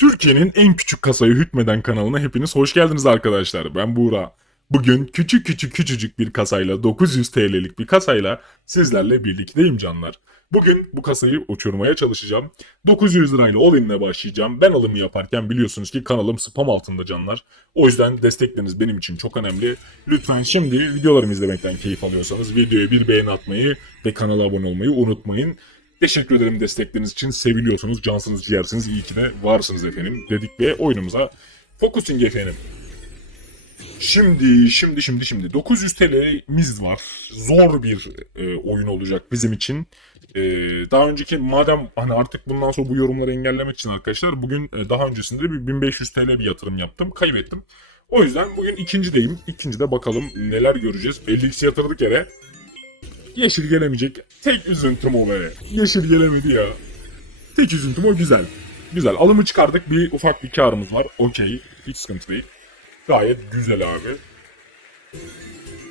Türkiye'nin en küçük kasayı hükmeden kanalına hepiniz hoş geldiniz arkadaşlar. Ben Buğra. Bugün küçük küçük küçücük bir kasayla 900 TL'lik bir kasayla sizlerle birlikteyim canlar. Bugün bu kasayı uçurmaya çalışacağım. 900 lirayla all-in'le başlayacağım. Ben alımı yaparken biliyorsunuz ki kanalım spam altında canlar. O yüzden destekleriniz benim için çok önemli. Lütfen şimdi videolarımı izlemekten keyif alıyorsanız videoya bir beğeni atmayı ve kanala abone olmayı unutmayın. Teşekkür ederim destekleriniz için. Seviliyorsunuz, cansınız, ciğersiniz. İyi ki de varsınız efendim dedik ve oyunumuza focusing efendim. Şimdi, şimdi, şimdi, şimdi 900 TL'miz var. Zor bir e, oyun olacak bizim için. E, daha önceki madem hani artık bundan sonra bu yorumları engellemek için arkadaşlar bugün e, daha öncesinde bir 1500 TL bir yatırım yaptım. Kaybettim. O yüzden bugün ikincideyim. İkincide bakalım neler göreceğiz. 50x yatırdık yere. Yeşil gelemeyecek. Tek üzüntüm o be. Yeşil gelemedi ya. Tek üzüntüm o güzel. Güzel. Alımı çıkardık. Bir ufak bir karımız var. Okey. Hiç sıkıntı değil. Gayet güzel abi.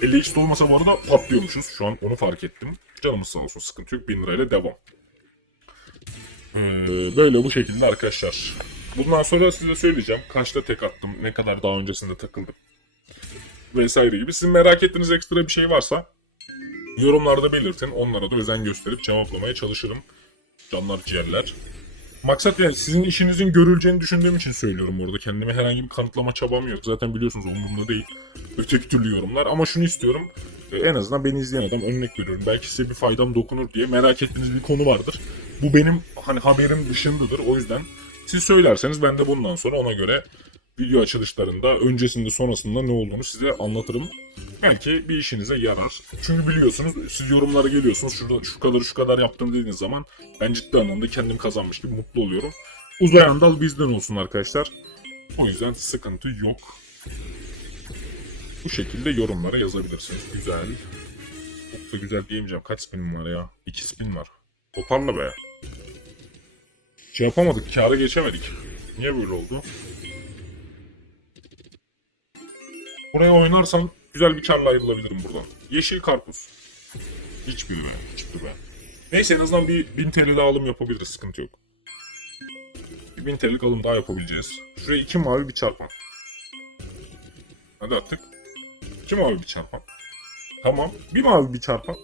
50x olmasa bu arada patlıyormuşuz. Şu an onu fark ettim. Canımız sağ olsun. Sıkıntı yok. 1000 lirayla devam. Ee, böyle bu şekilde arkadaşlar. Bundan sonra size söyleyeceğim. Kaçta tek attım. Ne kadar daha öncesinde takıldım. Vesaire gibi. Sizin merak ettiğiniz ekstra bir şey varsa Yorumlarda belirtin. Onlara da özen gösterip cevaplamaya çalışırım. Canlar ciğerler. Maksat yani sizin işinizin görüleceğini düşündüğüm için söylüyorum orada. Kendime herhangi bir kanıtlama çabam yok. Zaten biliyorsunuz umurumda değil. Öteki türlü yorumlar. Ama şunu istiyorum. e, En azından beni izleyen adam örnek veriyorum. Belki size bir faydam dokunur diye merak ettiğiniz bir konu vardır. Bu benim hani haberim dışındadır. O yüzden siz söylerseniz ben de bundan sonra ona göre video açılışlarında öncesinde sonrasında ne olduğunu size anlatırım. Belki bir işinize yarar. Çünkü biliyorsunuz siz yorumlara geliyorsunuz. Şurada şu kadar şu kadar yaptım dediğiniz zaman ben ciddi anlamda kendim kazanmış gibi mutlu oluyorum. Uzayan dal bizden olsun arkadaşlar. O yüzden sıkıntı yok. Bu şekilde yorumlara yazabilirsiniz. Güzel. Çok da güzel diyemeyeceğim. Kaç spin var ya? 2 spin var. Toparla be. Şey yapamadık. Kâra geçemedik. Niye böyle oldu? Buraya oynarsam güzel bir karla ayrılabilirim buradan. Yeşil karpuz. Hiçbiri be. Hiçbiri be. Neyse en azından bir 1000 TL alım yapabiliriz. Sıkıntı yok. Bir 1000 TL'lik alım daha yapabileceğiz. Şuraya iki mavi bir çarpan. Hadi attık. İki mavi bir çarpan. Tamam. Bir mavi bir çarpan.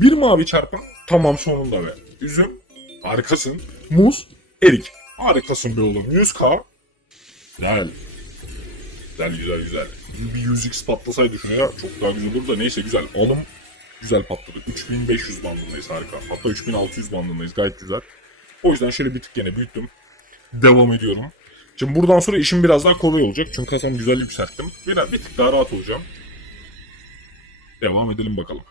Bir mavi çarpan. Tamam sonunda be. Üzüm. Harikasın. Muz. Erik. Harikasın be oğlum. 100k. Güzel. Güzel güzel güzel. Bir 100x patlasaydı şuraya çok daha güzel olur da neyse güzel. Alım güzel patladı. 3500 bandındayız harika. Hatta 3600 bandındayız gayet güzel. O yüzden şöyle bir tık gene büyüttüm. Devam ediyorum. Şimdi buradan sonra işim biraz daha kolay olacak. Çünkü kasamı güzel yükselttim. Biraz bir tık daha rahat olacağım. Devam edelim bakalım.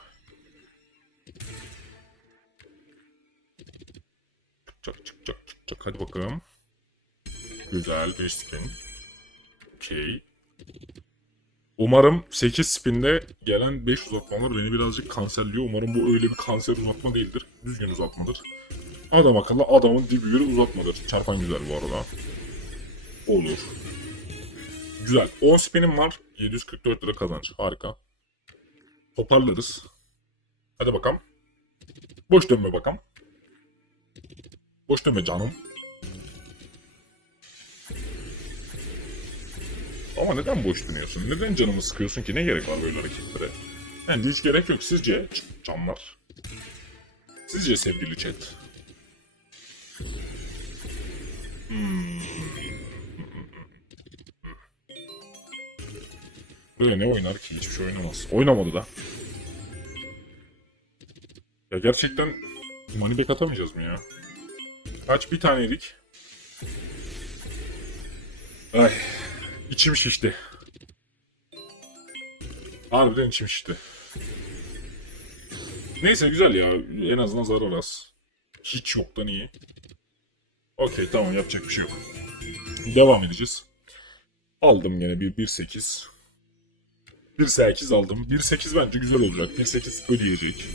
Çık çık çık çık çık. Hadi bakalım. Güzel bir spin. Okey. Umarım 8 spinde gelen 5 uzatmalar beni birazcık kanserliyor. Umarım bu öyle bir kanser uzatma değildir. Düzgün uzatmadır. Adam akıllı adamın dibi göre uzatmadır. Çarpan güzel bu arada. Olur. Güzel. 10 spinim var. 744 lira kazanç. Harika. Toparlarız. Hadi bakalım. Boş dönme bakalım. Boş dönme canım. Ama neden boş dönüyorsun? Neden canımı sıkıyorsun ki? Ne gerek var böyle hareketlere? Yani hiç gerek yok. Sizce canlar? Sizce sevgili chat? Hmm. Böyle ne oynar ki? Hiçbir şey oynamaz. Oynamadı da. Ya gerçekten back atamayacağız mı ya? Kaç bir tanelik? Ay. İçim şişti. Harbiden içim şişti. Neyse güzel ya. En azından zarar az. Hiç yoktan iyi. Okey tamam yapacak bir şey yok. Devam edeceğiz. Aldım gene bir 1.8. 1.8 aldım. 1.8 bence güzel olacak. 1.8 ödeyecek.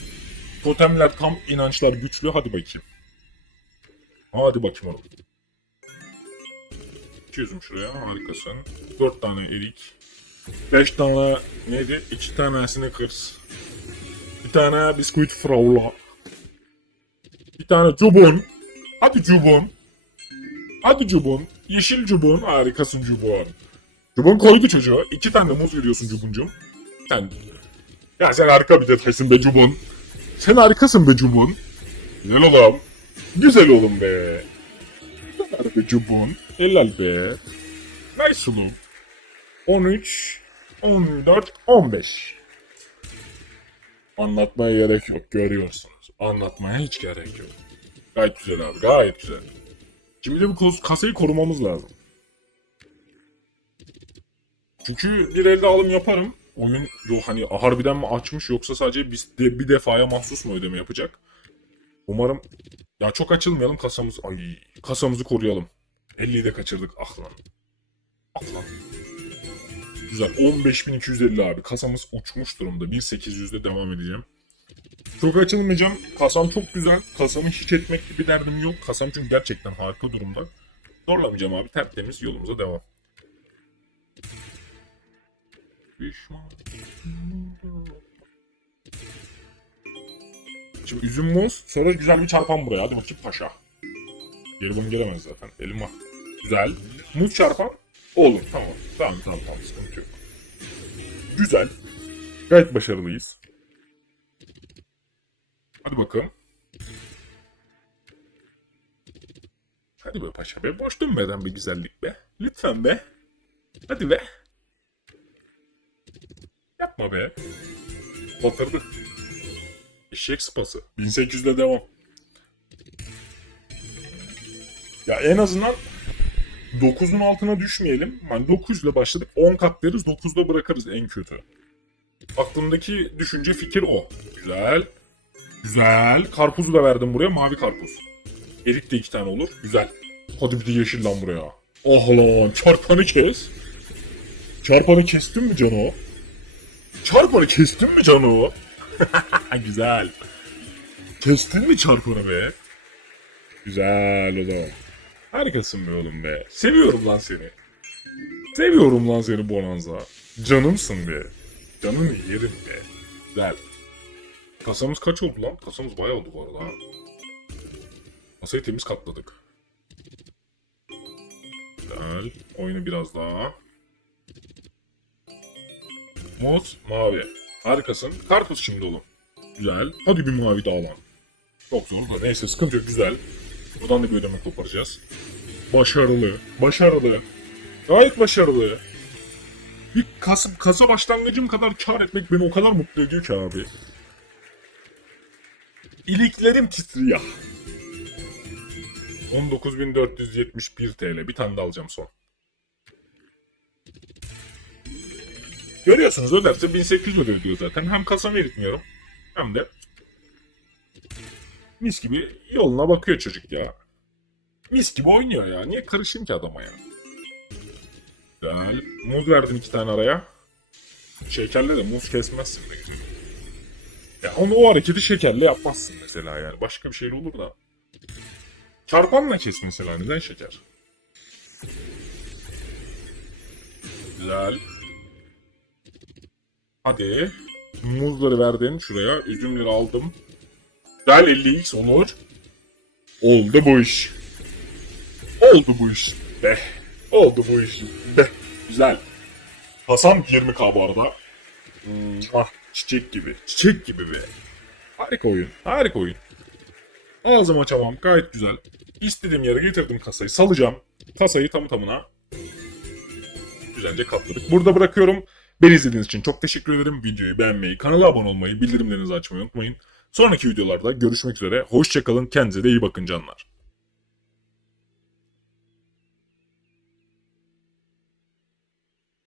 Totemler tam inançlar güçlü. Hadi bakayım. Hadi bakayım oğlum. 200'üm şuraya harikasın. 4 tane erik. 5 tane neydi? 2 tane Snickers. Bir tane bisküvit fraula. Bir tane cubun. Hadi cubun. Hadi Cubun. Yeşil Cubun. Harikasın Cubun. Cubun koydu çocuğu. İki tane muz veriyorsun Cubuncum. Sen... Ya sen harika bir detaysın be Cubun. Sen harikasın be Cubun. Güzel oğlum. Güzel oğlum be. Cubun. Helal be. Nice oğlum. 13, 14, 15. Anlatmaya gerek yok görüyorsunuz. Anlatmaya hiç gerek yok. Gayet güzel abi gayet güzel. Şimdi de bu kasayı korumamız lazım. Çünkü bir elde alım yaparım. Oyun yok hani harbiden mi açmış yoksa sadece bir, de- bir defaya mahsus mu ödeme yapacak? Umarım ya çok açılmayalım kasamız ay kasamızı koruyalım. 50'yi de kaçırdık ah lan. Ah lan. Güzel 15.250 abi kasamız uçmuş durumda 1800'de devam edeceğim. Çok açılmayacağım. Kasam çok güzel. Kasamı hiç etmek gibi derdim yok. Kasam çünkü gerçekten harika durumda. Zorlamayacağım abi. Tertemiz yolumuza devam. Pişman. Şimdi üzüm muz. Sonra güzel bir çarpan buraya. Hadi bakayım paşa. Geri bunu gelemez zaten. Elma. Güzel. Muz çarpan. Olur. Tamam. Tamam tamam tamam. Sıkıntı yok. Güzel. Gayet başarılıyız. Hadi bakalım. Hadi be paşa be. Boş dönmeden bir güzellik be. Lütfen be. Hadi be. Yapma be. Batırdı. Eşek sıpası. 1800'de devam. Ya en azından 9'un altına düşmeyelim. Yani 9 ile başladık. 10 kat deriz. 9'da bırakırız en kötü. Aklımdaki düşünce fikir o. Güzel. Güzel. Karpuzu da verdim buraya. Mavi karpuz. Erik de iki tane olur. Güzel. Hadi bir de yeşil lan buraya. Ah lan. Çarpanı kes. Çarpanı kestin mi Cano? Çarpanı kestin mi Cano? Güzel. Kestin mi çarpanı be? Güzel oğlum. Harikasın be oğlum be. Seviyorum lan seni. Seviyorum lan seni Bonanza. Canımsın be. Canım yerim be. Güzel. Kasamız kaç oldu lan? Kasamız bayağı oldu bu arada. ha. Kasayı temiz katladık. Güzel. Oyunu biraz daha. Muz, mavi. Harikasın. Karpuz şimdi oğlum. Güzel. Hadi bir mavi daha. Çok zor da neyse sıkıntı yok güzel. Buradan da bir ödeme koparacağız. Başarılı. Başarılı. Gayet başarılı. Bir kasa, kasa başlangıcım kadar kar etmek beni o kadar mutlu ediyor ki abi. İliklerim titriyor. 19.471 TL. Bir tane de alacağım son. Görüyorsunuz öderse 1800 ödüyor diyor zaten. Hem kasamı eritmiyorum hem de mis gibi yoluna bakıyor çocuk ya. Mis gibi oynuyor ya. Niye karışayım ki adama ya? Güzel. Muz verdim iki tane araya. Şekerle de muz kesmezsin be. Ya onu o hareketi şekerle yapmazsın mesela yani. Başka bir şeyle olur da. Çarpanla kes mesela neden şeker? Güzel. Hadi. Muzları verdin şuraya. Üzümleri aldım. Güzel 50x olur. Oldu bu iş. Oldu bu iş. Be. Oldu bu iş. Be. Güzel. Hasan 20k bu arada. Hmm, ah, çiçek gibi. Çiçek gibi be. Harika oyun. Harika oyun. Ağzım açamam. Gayet güzel. İstediğim yere getirdim kasayı. Salacağım. Kasayı tamı tamına. Güzelce katladık. Burada bırakıyorum. Beni izlediğiniz için çok teşekkür ederim. Videoyu beğenmeyi, kanala abone olmayı, bildirimlerinizi açmayı unutmayın. Sonraki videolarda görüşmek üzere. Hoşçakalın. Kendinize de iyi bakın canlar.